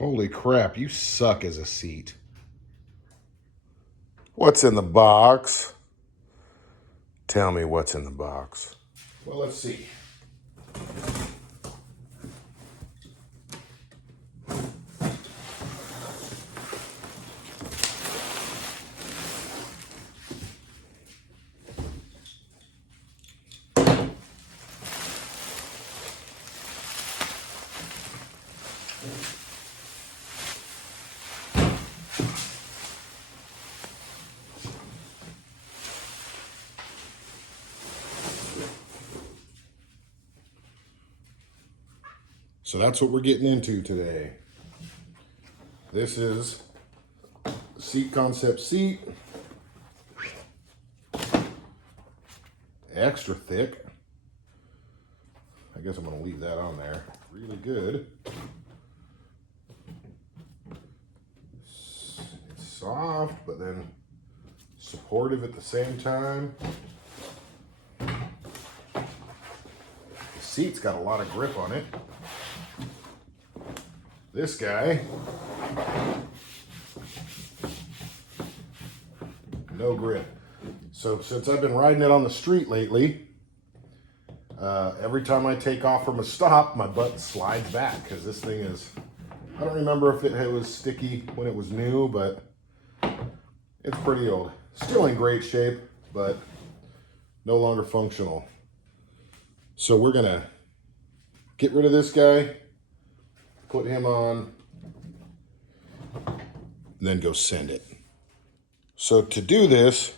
Holy crap, you suck as a seat. What's in the box? Tell me what's in the box. Well, let's see. So that's what we're getting into today. This is Seat Concept seat. Extra thick. I guess I'm going to leave that on there. Really good. It's soft, but then supportive at the same time. The seat's got a lot of grip on it. This guy, no grip. So since I've been riding it on the street lately, every time I take off from a stop, my butt slides back because this thing is, I don't remember if it was sticky when it was new, but it's pretty old. Still in great shape, but no longer functional. So we're gonna get rid of this guy, put him on, and then go send it. So to do this,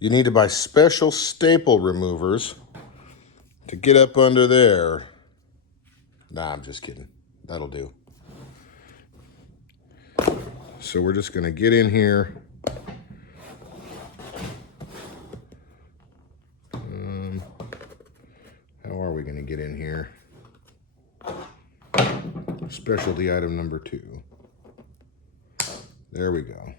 you need to buy special staple removers to get up under there. Nah, I'm just kidding. That'll do. So we're just gonna get in here. How are we gonna get in here? Specialty item number 2. There we go.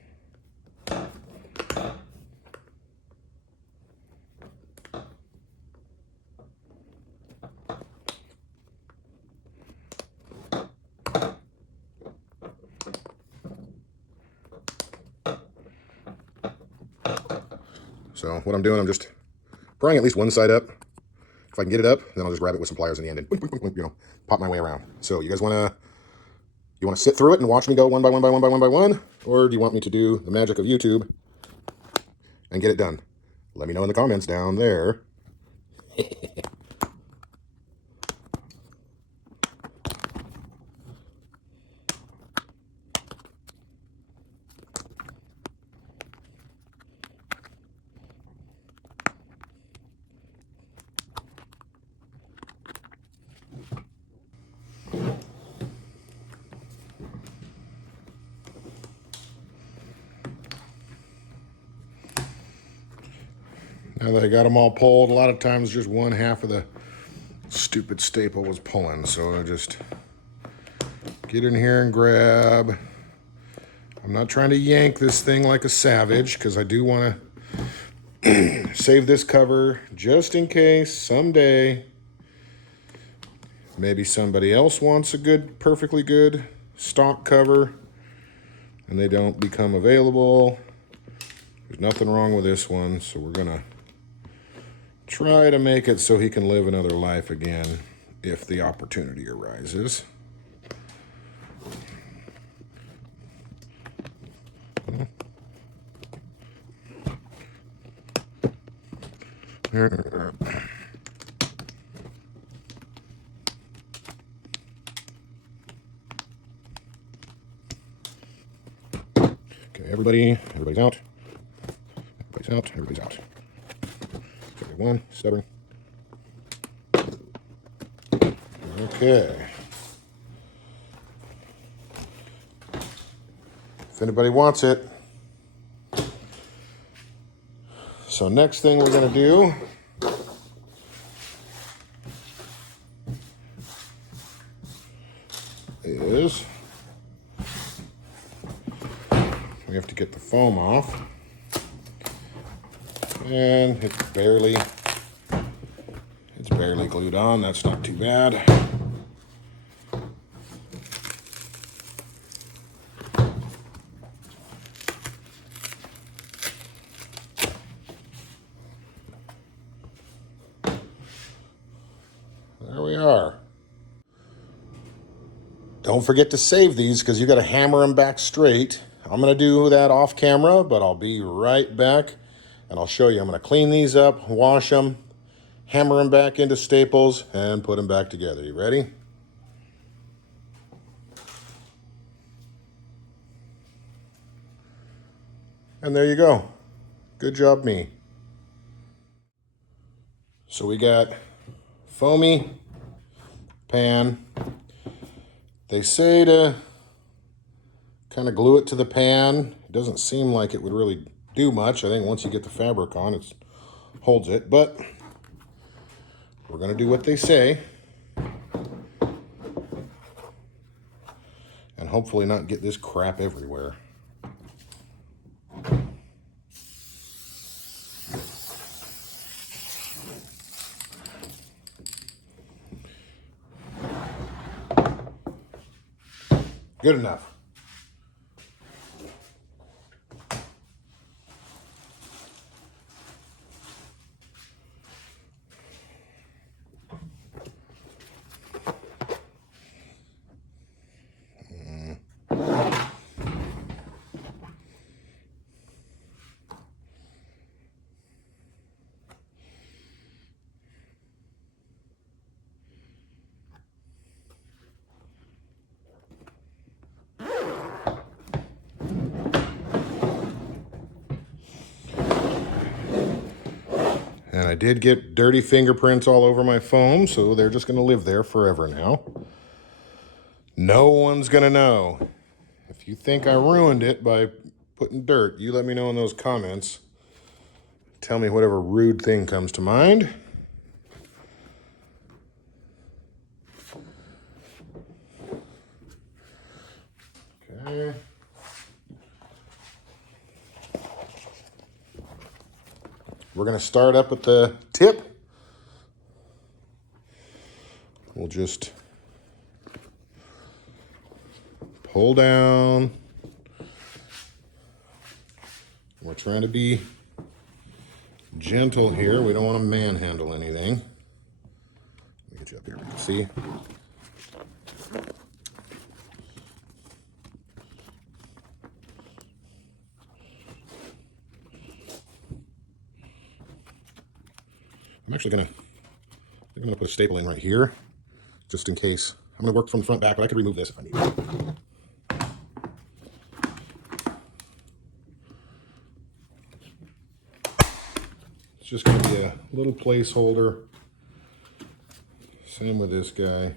So what I'm doing, I'm just prying at least one side up. If I can get it up, then I'll just grab it with some pliers in the end and, you know, pop my way around. So you guys want to sit through it and watch me go one by one by one by one by one? Or do you want me to do the magic of YouTube and get it done? Let me know in the comments down there. Now that I got them all pulled, a lot of times just one half of the stupid staple was pulling. So I just get in here and grab. I'm not trying to yank this thing like a savage because I do want to save this cover just in case someday maybe somebody else wants a good, perfectly good stock cover and they don't become available. There's nothing wrong with this one, so we're gonna try to make it so he can live another life again if the opportunity arises. Okay, everybody's out. Everybody's out. Okay, one, stubborn. Okay. If anybody wants it. So next thing we're gonna do is we have to get the foam off. And it's barely glued on. That's not too bad. Don't forget to save these because you got to hammer them back straight. I'm going to do that off camera, but I'll be right back and I'll show you. I'm going to clean these up, wash them, hammer them back into staples, and put them back together. You ready? And there you go. Good job, me. So we got foamy pan. They say to kind of glue it to the pan. It doesn't seem like it would really do much. I think once you get the fabric on, it holds it, but we're going to do what they say and hopefully not get this crap everywhere. Good enough. And I did get dirty fingerprints all over my foam, so they're just going to live there forever now. No one's going to know. If you think I ruined it by putting dirt, you let me know in those comments. Tell me whatever rude thing comes to mind. Okay. We're going to start up at the tip. We'll just pull down. We're trying to be gentle here. We don't want to manhandle anything. Let me get you up here. See? I'm actually gonna put a staple in right here, just in case. I'm gonna work from the front back, but I could remove this if I need to. It's just gonna be a little placeholder. Same with this guy.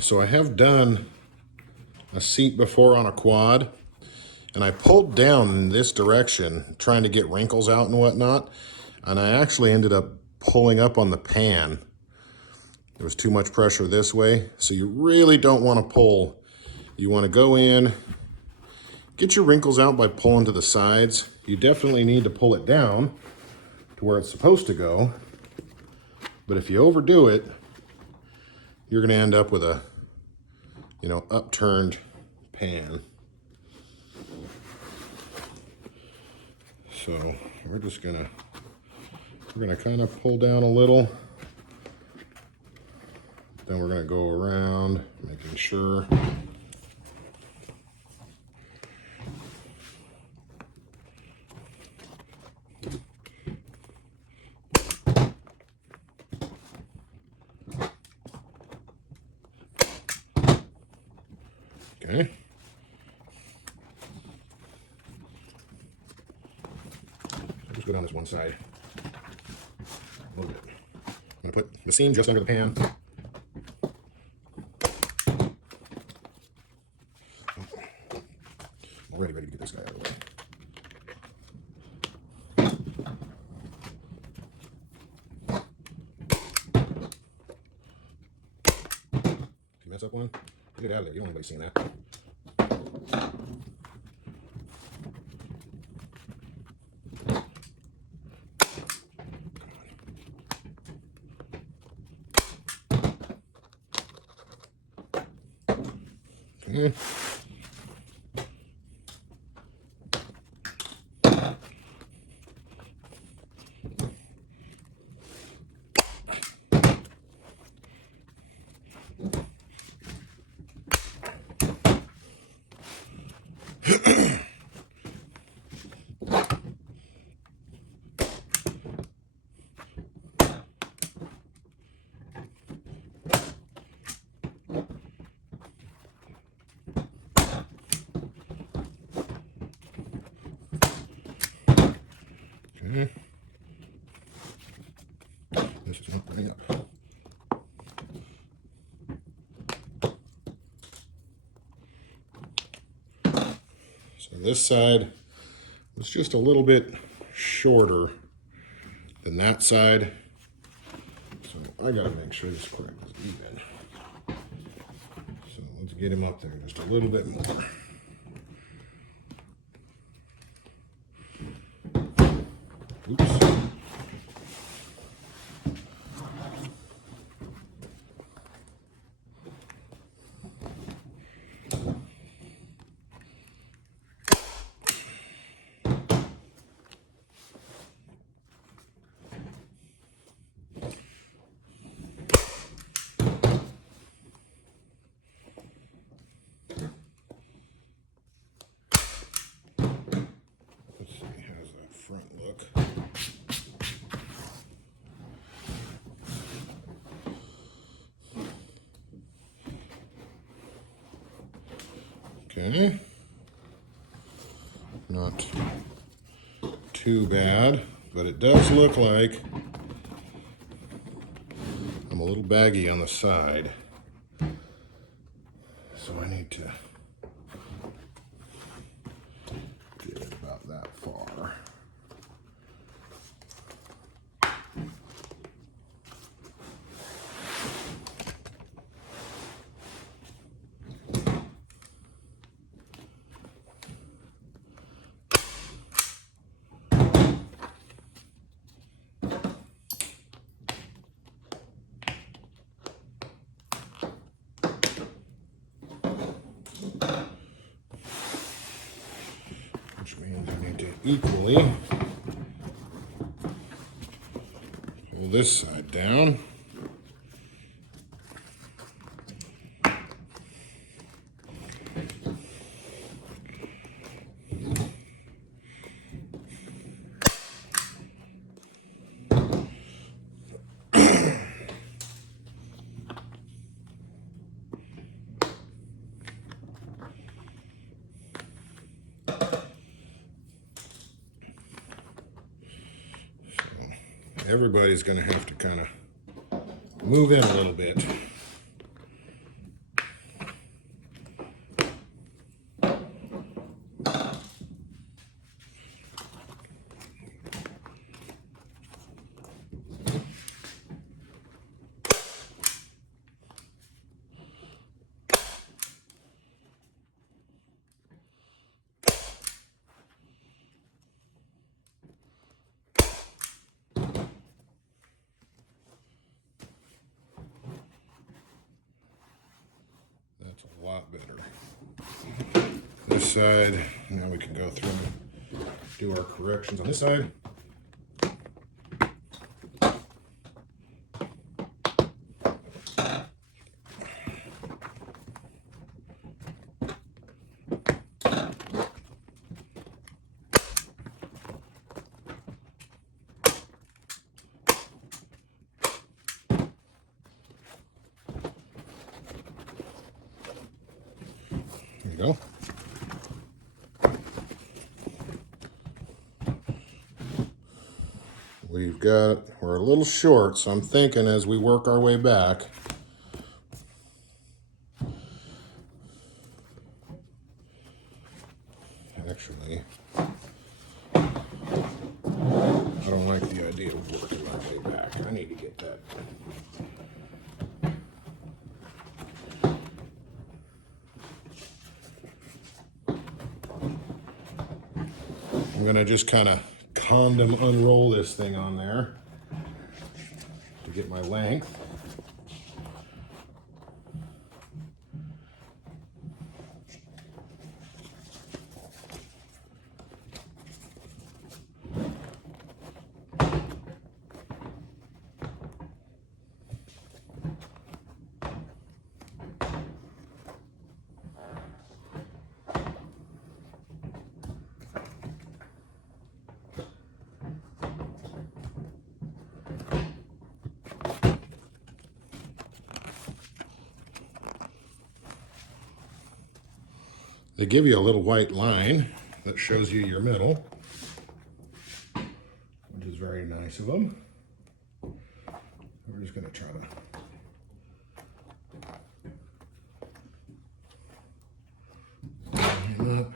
So I have done a seat before on a quad, and I pulled down in this direction trying to get wrinkles out and whatnot, and I actually ended up pulling up on the pan. There was too much pressure this way, so you really don't want to pull. You want to go in, get your wrinkles out by pulling to the sides. You definitely need to pull it down to where it's supposed to go, but if you overdo it, you're going to end up with a upturned pan. So we're gonna kind of pull down a little, then we're gonna go around, making sure. Okay. So just go down this one side a little bit. I'm going to put the seam just under the pan. I'm already ready to get this guy out of the way. mess up one? Get it out of there. You don't want anybody seeing that. Okay. Okay. This is not running up. So this side was just a little bit shorter than that side. So I gotta make sure this crack is even. So let's get him up there just a little bit more. Oops. Let's see, how's that front look? Okay, not too bad, but it does look like I'm a little baggy on the side, so I need to get it about that far. Which means I need to equally pull this side down. Everybody's going to have to kind of move in a little bit. That's a lot better. This side, now we can go through and do our corrections on this side. There you go. We're a little short, so I'm thinking as we work our way back, actually, I don't like the idea of working my way back. I need to get that gonna just kind of condom unroll this thing on there to get my length. They give you a little white line that shows you your middle, which is very nice of them. We're just going to try to line him up.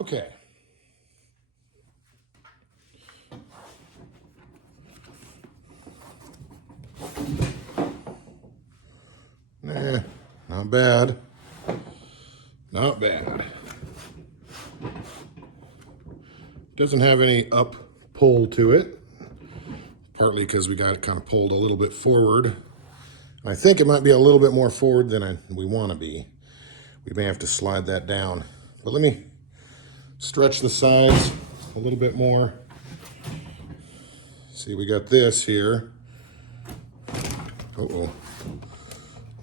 Okay. Not bad. Not bad. Doesn't have any up pull to it, partly because we got it kind of pulled a little bit forward. I think it might be a little bit more forward than we want to be. We may have to slide that down. But let me stretch the sides a little bit more. See, we got this here. Uh-oh.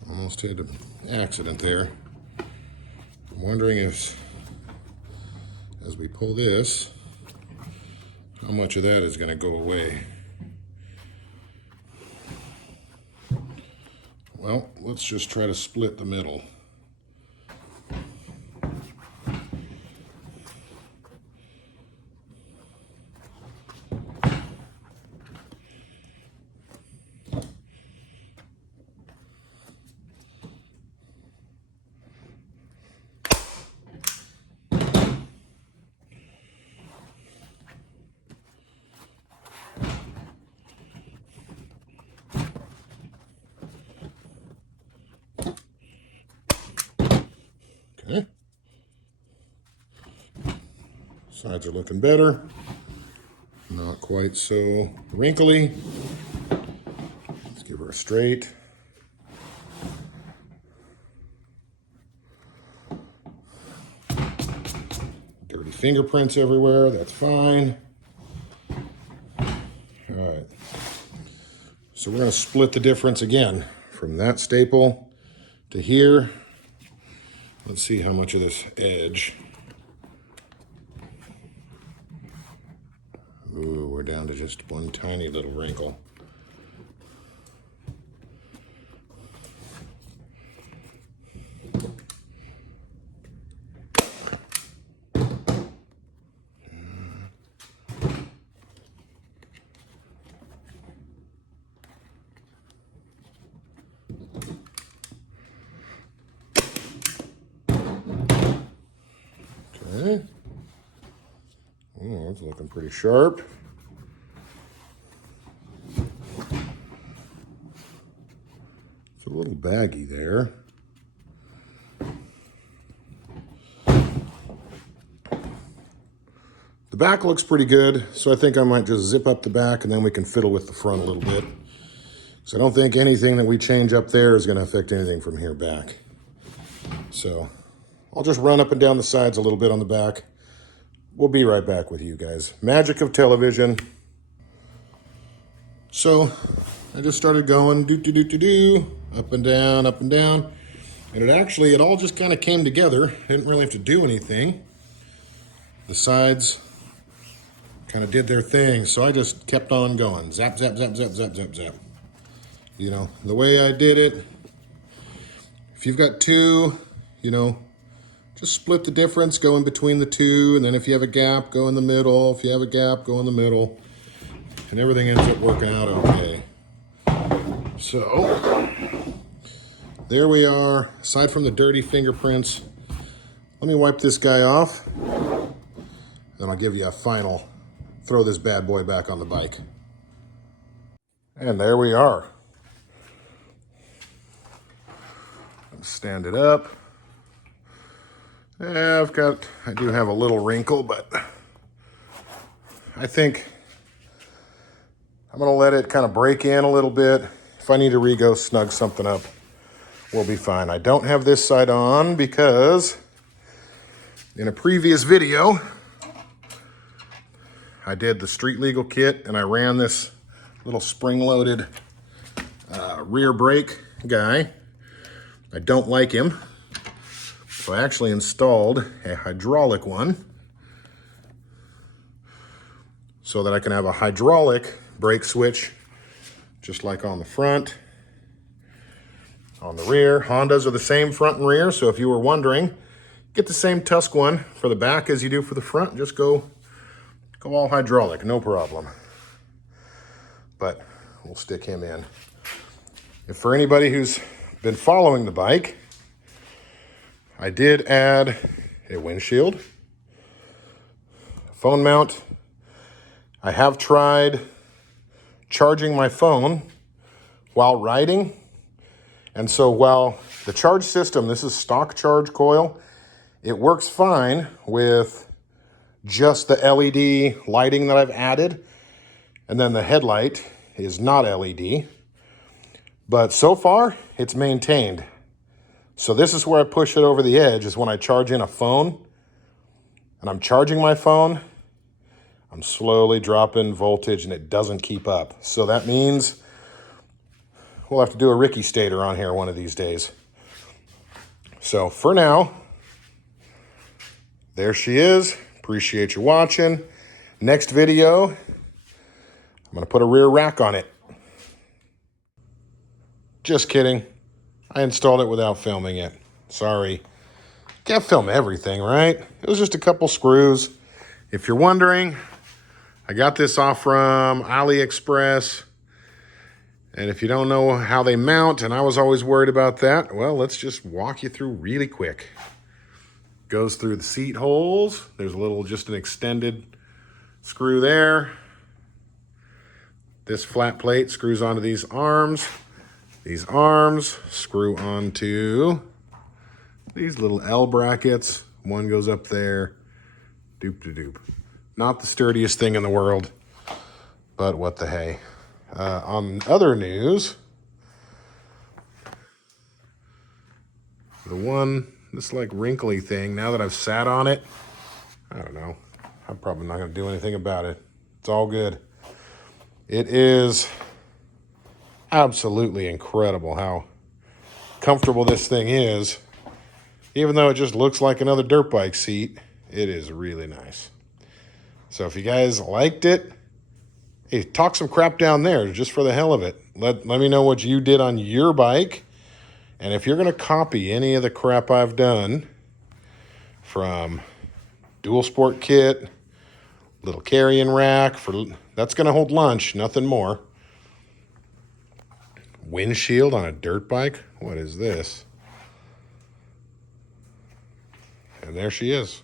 Almost had an accident there. I'm wondering if, as we pull this, how much of that is going to go away. Well, let's just try to split the middle. Okay. Sides are looking better. Not quite so wrinkly. Let's give her a straight. Dirty fingerprints everywhere, that's fine. All right. So we're going to split the difference again from that staple to here. Let's see how much of this edge. Ooh, we're down to just one tiny little wrinkle. Okay. Oh, it's looking pretty sharp. It's a little baggy there. The back looks pretty good, so I think I might just zip up the back and then we can fiddle with the front a little bit. So I don't think anything that we change up there is going to affect anything from here back. So I'll just run up and down the sides a little bit on the back. We'll be right back with you guys. Magic of television. So I just started going up and down, up and down. And it all just kind of came together. Didn't really have to do anything. The sides kind of did their thing. So I just kept on going. Zap, zap, zap, zap, zap, zap, zap. You know, the way I did it, if you've got two, you know, just split the difference, go in between the two, and then if you have a gap, go in the middle. If you have a gap, go in the middle. And everything ends up working out okay. So, there we are. Aside from the dirty fingerprints, let me wipe this guy off. Then I'll give you a final, throw this bad boy back on the bike. And there we are. Stand it up. Yeah, I do have a little wrinkle, but I think I'm gonna let it kind of break in a little bit. If I need to re-go snug something up, we'll be fine. I don't have this side on because in a previous video, I did the street legal kit and I ran this little spring-loaded rear brake guy. I don't like him, so I actually installed a hydraulic one so that I can have a hydraulic brake switch just like on the front, on the rear. Hondas are the same front and rear, so if you were wondering, get the same Tusk one for the back as you do for the front. Just go all hydraulic, no problem. But we'll stick him in. If for anybody who's been following the bike, I did add a windshield, a phone mount. I have tried charging my phone while riding. And so while the charge system, this is stock charge coil, it works fine with just the LED lighting that I've added. And then the headlight is not LED. But so far, it's maintained. So this is where I push it over the edge, is when I charge in a phone and I'm charging my phone, I'm slowly dropping voltage and it doesn't keep up. So that means we'll have to do a Ricky Stator on here one of these days. So for now, there she is. Appreciate you watching. Next video, I'm gonna put a rear rack on it. Just kidding. I installed it without filming it. Sorry. Can't film everything, right? It was just a couple screws. If you're wondering, I got this off from AliExpress. And if you don't know how they mount, and I was always worried about that, well, let's just walk you through really quick. Goes through the seat holes. There's a little, just an extended screw there. This flat plate screws onto these arms. These arms screw onto these little L brackets. One goes up there. Doop-de-doop. Not the sturdiest thing in the world, but what the hey. On other news, this like wrinkly thing, now that I've sat on it, I don't know. I'm probably not going to do anything about it. It's all good. It is absolutely incredible how comfortable this thing is. Even though it just looks like another dirt bike seat, it is really nice. So if you guys liked it, hey, talk some crap down there just for the hell of it. Let me know what you did on your bike. And if you're going to copy any of the crap I've done, from dual sport kit, little carrying rack, that's going to hold lunch, nothing more. Windshield on a dirt bike? What is this? And there she is.